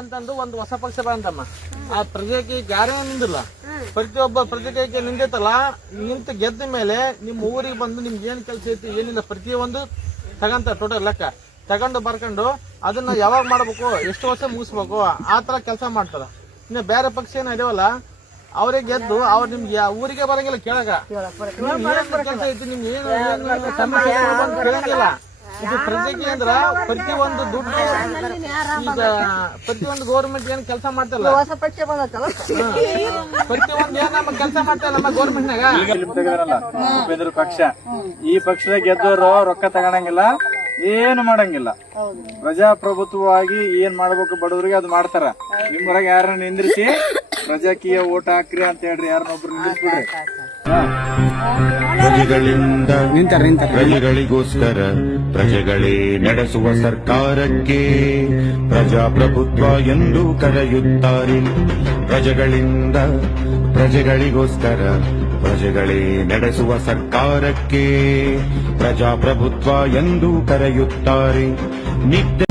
ಅಂತಂದು ಒಂದು ಹೊಸ ಪಕ್ಷ ಬಂತಮ್ಮ. ಆ ಪ್ರಜೆಗೆ ಯಾರೇ ನಿಂದಿಲ್ಲ, ಪ್ರತಿಯೊಬ್ಬ ಪ್ರಜೆಗೆ ನಿಂದೈತಲ್ಲ, ನಿಂತು ಗೆದ್ದ ಮೇಲೆ ನಿಮ್ಮ ಊರಿಗೆ ಬಂದು ನಿಮ್ಗೆ ಏನ್ ಕೆಲಸ ಐತಿ ಏನಿಲ್ಲ ಪ್ರತಿಯೊಂದು ತಗಂತ ಟೋಟಲ್ ಲೆಕ್ಕ ತಗೊಂಡು ಬರ್ಕೊಂಡು ಅದನ್ನ ಯಾವಾಗ ಮಾಡ್ಬೇಕು, ಎಷ್ಟು ವರ್ಷ ಮುಗಿಸ್ಬೇಕು, ಆ ತರ ಕೆಲಸ ಮಾಡ್ತಾರ. ಇನ್ನು ಬೇರೆ ಪಕ್ಷ ಏನ್ ಇದಾವಲ್ಲ ಅವ್ರಿಗೆ ಗೆದ್ದು ಅವ್ರು ನಿಮ್ಗೆ ಊರಿಗೆ ಬರಂಗಿಲ್ಲ, ಕೇಳಗ ಕೆಲಸ ಐತಿ ನಿಮ್ಗೆ ಏನು ಸಮಸ್ಯೆ ಕೇಳಂಗಿಲ್ಲ. ಇದು ಪ್ರಜೆಗೆ ಅಂದ್ರ ಪ್ರತಿಯೊಂದು ದುಡ್ಡು ಈಗ ಪ್ರತಿಯೊಂದು ಗೌರ್ಮೆಂಟ್ ಏನ್ ಕೆಲಸ ಮಾಡ್ತಲ್ಲ, ಪ್ರತಿಯೊಂದು ಏನ್ ನಮ್ಮ ಕೆಲಸ ಮಾಡ್ತಲ್ಲ ನಮ್ಮ ಗೌರ್ಮೆಂಟ್ನಾಗ. ಉಪೇಂದ್ರ ಪಕ್ಷ, ಈ ಪಕ್ಷದ ಗೆದ್ದವರು ರೊಕ್ಕ ತಗೊಳಂಗಿಲ್ಲ, ಏನು ಮಾಡಂಗಿಲ್ಲ. ಪ್ರಜಾಪ್ರಭುತ್ವವಾಗಿ ಏನ್ ಮಾಡ್ಬೇಕು ಬಡವರಿಗೆ ಅದು ಮಾಡ್ತಾರ. ನಿಮ್ಮೂರಾಗ ಯಾರನ್ನ ನಿಂದ್ರಿಸಿ ಪ್ರಜಾಕೀಯ ಓಟ್ ಹಾಕ್ರಿ ಅಂತ ಹೇಳ್ರಿ, ಯಾರನ್ನೊಬ್ರು ನಿಂದಿಸ್ಬಿಡ್ರಿ. ಪ್ರಜೆಗಳಿಗೋಸ್ಕರ ಪ್ರಜೆಗಳೇ ನಡೆಸುವ ಸರ್ಕಾರಕ್ಕೆ ಪ್ರಜಾಪ್ರಭುತ್ವ ಎಂದು ಕರೆಯುತ್ತಾರೆ. ಪ್ರಜೆಗಳಿಂದ ಪ್ರಜೆಗಳಿಗೋಸ್ಕರ ಪ್ರಜೆಗಳೇ ನಡೆಸುವ ಸರ್ಕಾರಕ್ಕೆ ಪ್ರಜಾಪ್ರಭುತ್ವ ಎಂದು ಕರೆಯುತ್ತಾರೆ. ನಿತ್ಯ